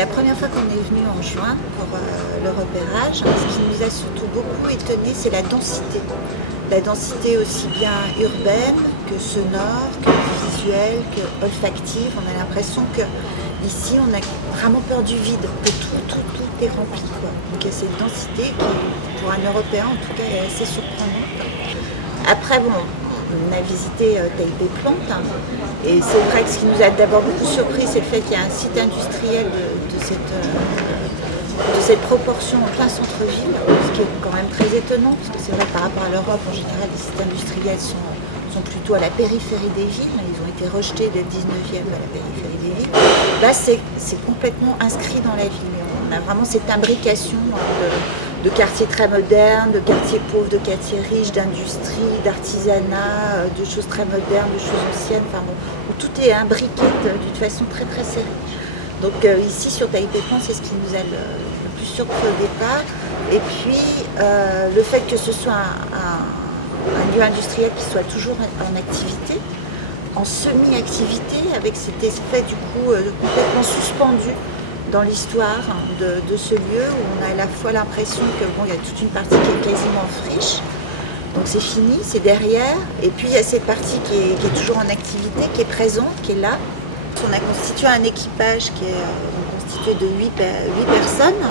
la première fois qu'on est venu en juin pour le repérage. Ce qui nous a surtout beaucoup étonné, c'est la densité. La densité aussi bien urbaine que sonore, que visuelle, que olfactive. On a l'impression qu'ici, on a vraiment peur du vide, que tout est rempli, quoi. Donc il y a cette densité qui, pour un Européen en tout cas, est assez surprenante. Après, bon, on a visité Taipei Plant, hein, et c'est vrai que ce qui nous a d'abord beaucoup surpris, c'est le fait qu'il y a un site industriel de cette proportion en plein centre-ville, ce qui est quand même très étonnant, parce que c'est vrai que par rapport à l'Europe, en général, les sites industriels sont plutôt à la périphérie des villes. Ils ont été rejetés dès le 19e à la périphérie des villes. Là, c'est complètement inscrit dans la ville. On a vraiment cette imbrication de quartiers très modernes, de quartiers pauvres, de quartiers riches, d'industrie, d'artisanat, de choses très modernes, de choses anciennes, enfin bon, où tout est imbriqué d'une façon très très serrée. Donc ici sur Taipei Plant, c'est ce qui nous a le plus surpris au départ. Et puis le fait que ce soit un lieu industriel qui soit toujours en activité, en semi-activité, avec cet effet du coup complètement suspendu dans l'histoire de ce lieu, où on a à la fois l'impression que bon, il y a toute une partie qui est quasiment friche, donc c'est fini, c'est derrière, et puis il y a cette partie qui est toujours en activité, qui est présente, qui est là. On a constitué un équipage qui est constitué de 8 personnes,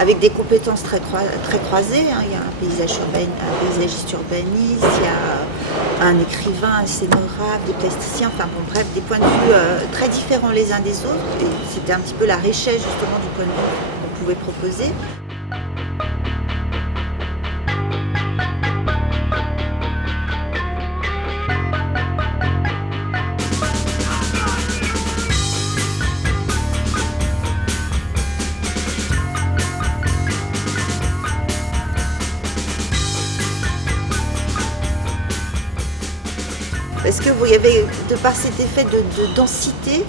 avec des compétences très croisées. Hein. Il y a un paysagiste urbaniste, il y a un écrivain, un scénographe, des plasticiens, enfin bon bref, des points de vue très différents les uns des autres. Et c'était un petit peu la richesse justement du point de vue qu'on pouvait proposer. Parce que vous y avez, de par cet effet de densité,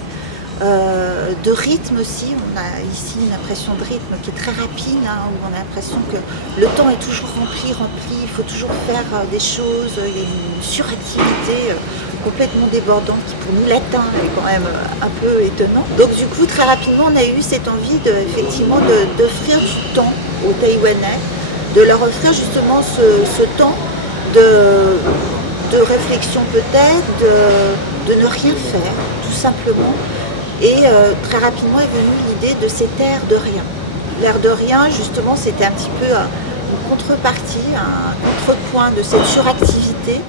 de rythme aussi, on a ici une impression de rythme qui est très rapide, hein, où on a l'impression que le temps est toujours rempli, il faut toujours faire des choses, il y a une suractivité complètement débordante qui pour nous latins est quand même un peu étonnant. Donc du coup très rapidement on a eu cette envie effectivement d'offrir du temps aux Taïwanais, de leur offrir justement ce temps de réflexion peut-être, de ne rien faire, tout simplement. Et très rapidement est venue l'idée de cet air de rien. L'air de rien, justement, c'était un petit peu une contrepartie, un contrepoint de cette suractivité.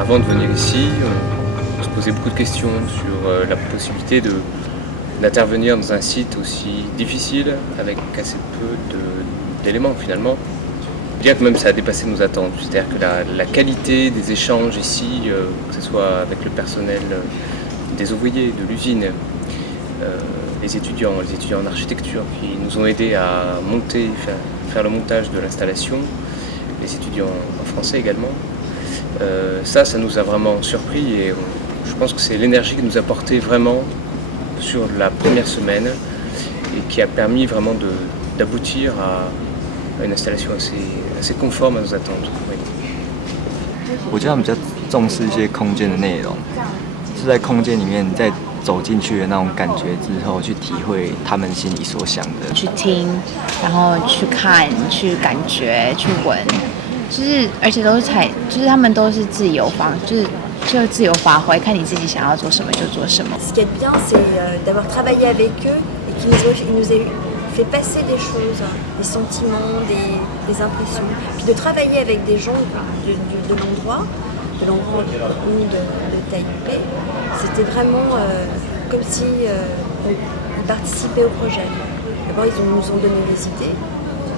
Avant de venir ici, on se posait beaucoup de questions sur la possibilité d'intervenir dans un site aussi difficile, avec assez peu d'éléments finalement. Bien que même ça a dépassé nos attentes, c'est-à-dire que la qualité des échanges ici, que ce soit avec le personnel des ouvriers de l'usine, les étudiants en architecture qui nous ont aidés à monter, faire le montage de l'installation, les les étudiants en français également. Ça nous a vraiment surpris et je pense que c'est l'énergie qui nous a porté vraiment sur la première semaine et qui a permis vraiment d'aboutir à une installation assez conforme à nos attentes. Oui. 我觉得他们比较重视一些空间的内容，是在空间里面再走进去的那种感觉之后，去体会他们心里所想的。去听，然后去看，去感觉，去闻，就是而且都是就是他们都是自由就自由发挥，看你自己想要做什么就做什么。Ce qui est bien, c'est d'avoir travaillé avec eux et qu'ils nous aient fait passer des choses, des sentiments, des impressions. Puis de travailler avec des gens de l'endroit de Taipei, c'était vraiment comme si ils participaient au projet. D'abord, ils nous ont donné des idées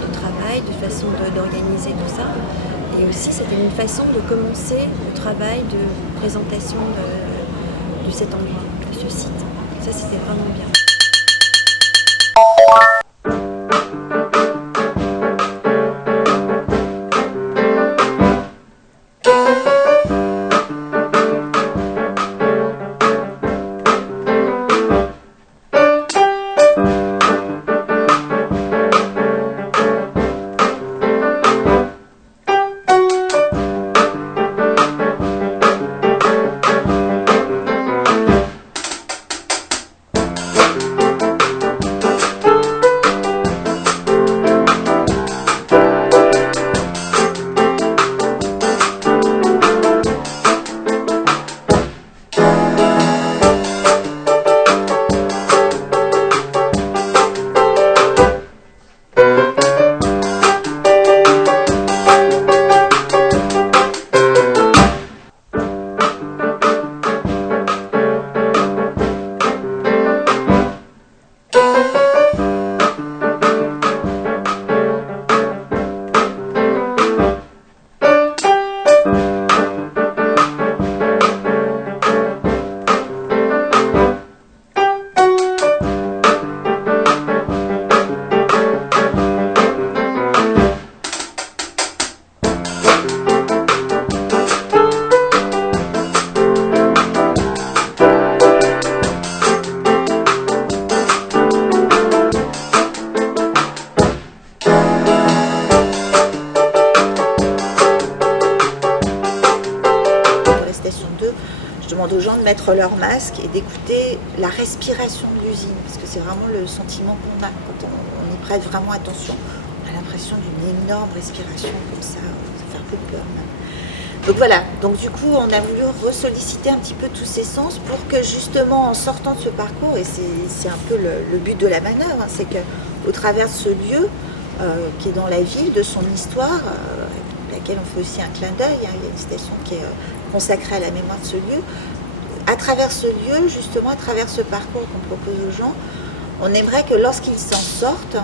de travail, de façon d'organiser tout ça. Et aussi, c'était une façon de commencer le travail de présentation de cet endroit, de ce site. Ça, c'était vraiment bien. Aux gens de mettre leur masque et d'écouter la respiration de l'usine, parce que c'est vraiment le sentiment qu'on a quand on y prête vraiment attention. On a l'impression d'une énorme respiration comme ça fait un peu peur même. Donc voilà, donc du coup on a voulu ressolliciter un petit peu tous ces sens pour que justement en sortant de ce parcours, et c'est un peu le but de la manœuvre, hein, c'est qu'au travers de ce lieu qui est dans la ville, de son histoire, à laquelle on fait aussi un clin d'œil, hein, il y a une station qui est consacrée à la mémoire de ce lieu. À travers ce lieu, justement, à travers ce parcours qu'on propose aux gens, on aimerait que lorsqu'ils s'en sortent,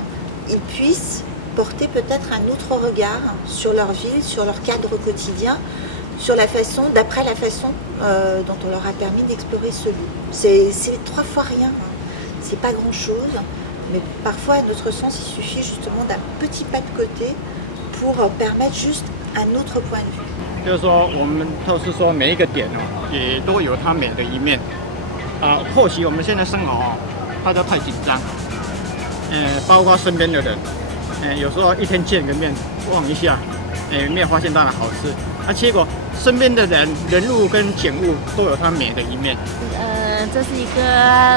ils puissent porter peut-être un autre regard sur leur ville, sur leur cadre quotidien, sur la façon, d'après la façon dont on leur a permis d'explorer ce lieu. C'est 3 fois rien, hein. C'est pas grand-chose, mais parfois, à notre sens, il suffit justement d'un petit pas de côté pour permettre juste un autre point de vue. 就是说，我们都是说每一个点哦，也都有它美的一面。或许我们现在生活哦，大家太紧张，包括身边的人，有时候一天见个面望一下，没有发现它的好吃，结果身边的人物跟景物都有它美的一面。这是一个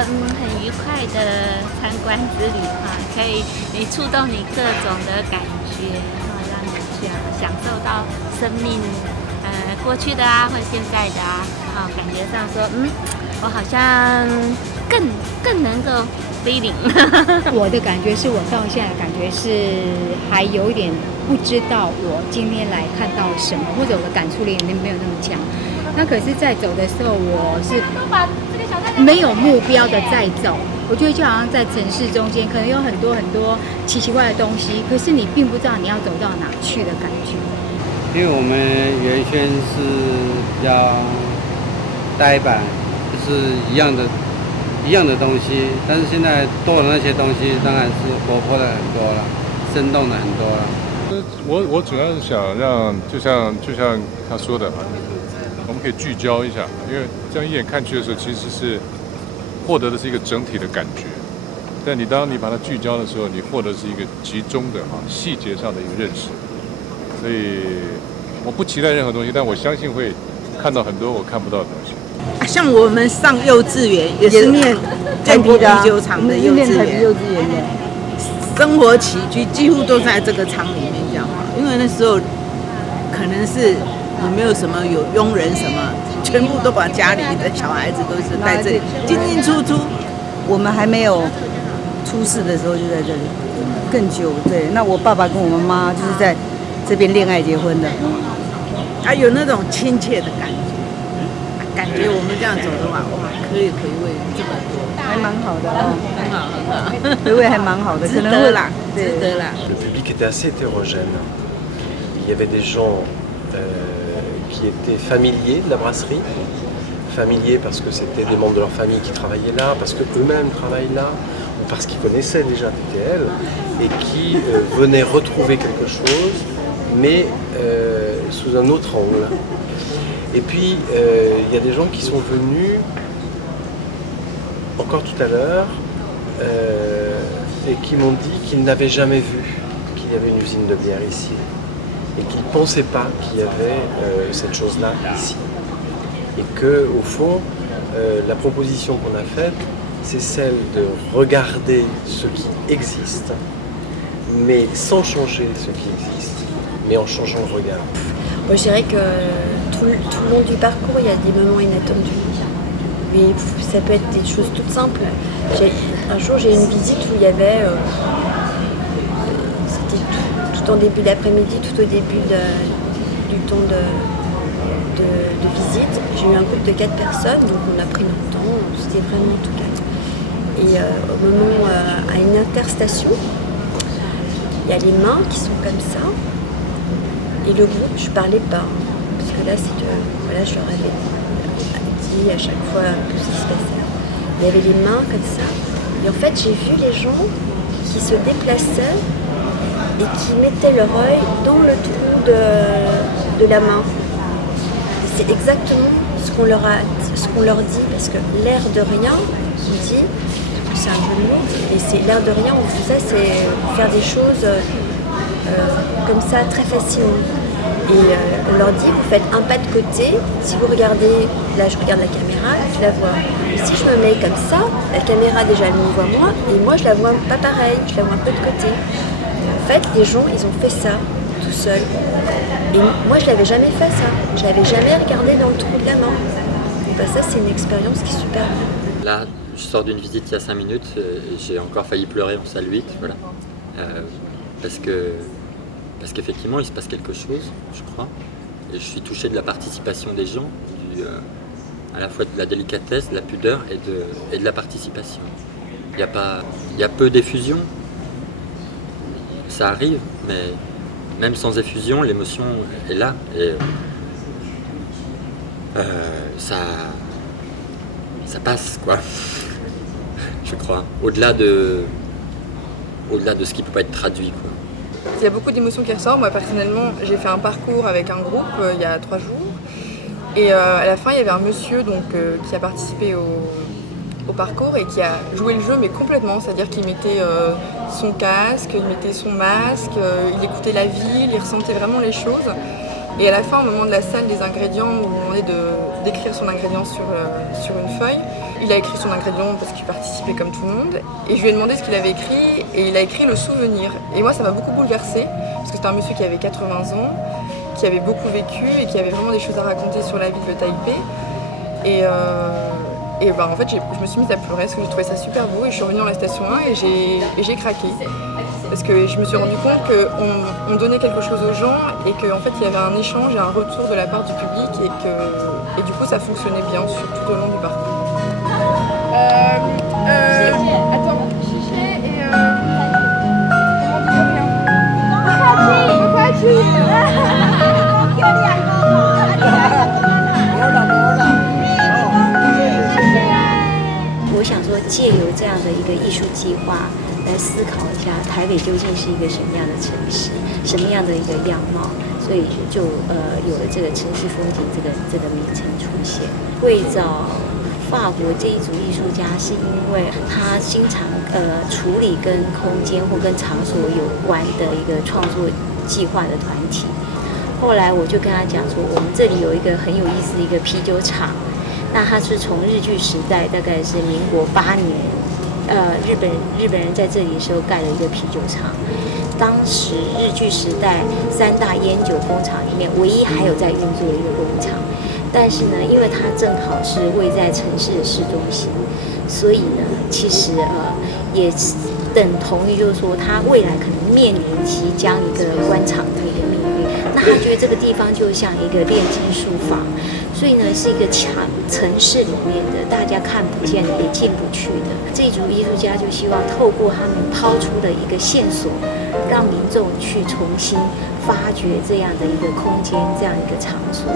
很愉快的参观之旅哈，可以触动你各种的感觉，然后让你享受到生命。过去的啊，或者现在的啊，感觉上说，我好像更能够 feeling。我的感觉是我到现在感觉是还有一点不知道我今天来看到什么，或者我的感触力没有那么强。那可是，在走的时候，我是没有目标的在走。我觉得就好像在城市中间，可能有很多奇奇怪的东西，可是你并不知道你要走到哪去的感觉。因为我们原先是比较呆板，就是一样的东西，但是现在多了那些东西，当然是活泼的很多了，生动的很多了。我主要是想让，就像他说的，我们可以聚焦一下，因为这样一眼看去的时候，其实是获得的是一个整体的感觉。但当你把它聚焦的时候，你获得是一个集中的细节上的一个认识。所以我不期待任何东西，但我相信会看到很多我看不到的东西。像我们上幼稚园也是念健波啤酒厂的幼稚园，生活起居几乎都在这个厂里面这样嘛。因为那时候可能是也没有什么有佣人什么，全部都把家里的小孩子都是在这里进进出出。我们还没有出世的时候就在这里，更久。对，那我爸爸跟我妈妈就是在这边恋爱结婚的，有那种亲切的感觉我们这样走的话，哇，可以回味这么多，还蛮好的哦，很好，回味还蛮好的，值得啦，值得啦。Le public était assez hétérogène. Il y avait des gens qui étaient familiers de la brasserie, familiers parce que c'était des membres de leur famille qui travaillaient là, parce que eux-mêmes travaillent là, ou parce qu'ils connaissaient déjà TTL et qui venaient retrouver quelque chose, mais sous un autre angle. Et puis, il y a des gens qui sont venus, encore tout à l'heure, et qui m'ont dit qu'ils n'avaient jamais vu qu'il y avait une usine de bière ici, et qu'ils ne pensaient pas qu'il y avait cette chose-là ici. Et que, au fond, la proposition qu'on a faite, c'est celle de regarder ce qui existe, mais sans changer ce qui existe, mais en changeant le regard. Moi, je dirais que tout le long du parcours, il y a des moments inattendus. Mais ça peut être des choses toutes simples. Un jour, j'ai eu une visite où il y avait, c'était tout en début d'après-midi, tout au début du temps de visite. J'ai eu un groupe de 4 personnes, donc on a pris notre temps, c'était vraiment tout calme. Et au moment, à une interstation, il y a les mains qui sont comme ça. Et le groupe, je parlais pas, parce que là, voilà, je leur avais dit à chaque fois un peu ce qui se passait. Il y avait les mains comme ça. Et en fait, j'ai vu les gens qui se déplaçaient et qui mettaient leur œil dans le trou de la main. C'est exactement ce qu'on leur dit, parce que l'air de rien, on dit, c'est un jeu de mots, et c'est l'air de rien, c'est faire des choses comme ça très facilement. Et on leur dit, vous faites un pas de côté, si vous regardez, là je regarde la caméra, je la vois. Et si je me mets comme ça, la caméra déjà elle me voit moi, et moi je la vois pas pareil, je la vois un peu de côté. Et en fait, les gens ils ont fait ça tout seuls. Et moi je l'avais jamais fait ça, je l'avais jamais regardé dans le trou de la main. Et ben ça c'est une expérience qui est super. Là, je sors d'une visite il y a 5 minutes, j'ai encore failli pleurer en salle 8, voilà. Parce qu'effectivement, il se passe quelque chose, je crois. Et je suis touché de la participation des gens, à la fois de la délicatesse, de la pudeur et de la participation. Il y a peu d'effusion, ça arrive, mais même sans effusion, l'émotion est là. Et ça passe, quoi, je crois. Au-delà de ce qui ne peut pas être traduit, quoi. Il y a beaucoup d'émotions qui ressortent. Moi personnellement, j'ai fait un parcours avec un groupe il y a 3 jours. Et à la fin, il y avait un monsieur qui a participé au parcours et qui a joué le jeu mais complètement. C'est-à-dire qu'il mettait son casque, il mettait son masque, il écoutait la ville, il ressentait vraiment les choses. Et à la fin, au moment de la salle des ingrédients, où on demandait d'écrire son ingrédient sur une feuille, il a écrit son ingrédient parce qu'il participait comme tout le monde. Et je lui ai demandé ce qu'il avait écrit et il a écrit le souvenir. Et moi, ça m'a beaucoup bouleversée parce que c'était un monsieur qui avait 80 ans, qui avait beaucoup vécu et qui avait vraiment des choses à raconter sur la ville de Taipei. Et en fait, je me suis mise à pleurer parce que j'ai trouvé ça super beau et je suis revenue dans la station 1 et j'ai craqué. Parce que je me suis rendu compte qu'on donnait quelque chose aux gens et qu'en fait il y avait un échange et un retour de la part du public et du coup ça fonctionnait bien tout au long du parcours. Attends, chiché et comment我想说，借由这样的一个艺术计划，来思考一下台北究竟是一个什么样的城市，什么样的一个样貌，所以就有了这个城市风景这个名称出现。会找法国这一组艺术家，是因为他经常处理跟空间或跟场所有关的一个创作计划的团体。后来我就跟他讲说，我们这里有一个很有意思的一个啤酒厂，那它是从日据时代，大概是民国8年，日本人在这里的时候盖了一个啤酒厂。当时日据时代3大烟酒工厂里面，唯一还有在运作的一个工厂。但是呢，因为它正好是位在城市的市中心，所以呢，其实也等同于就是说，它未来可能面临即将一个关厂的一个命运。那他觉得这个地方就像一个炼金术坊，所以呢是一个城市里面的大家看不见的也进不去的。这一组艺术家就希望透过他们抛出的一个线索，让民众去重新发掘这样的一个空间，这样一个场所。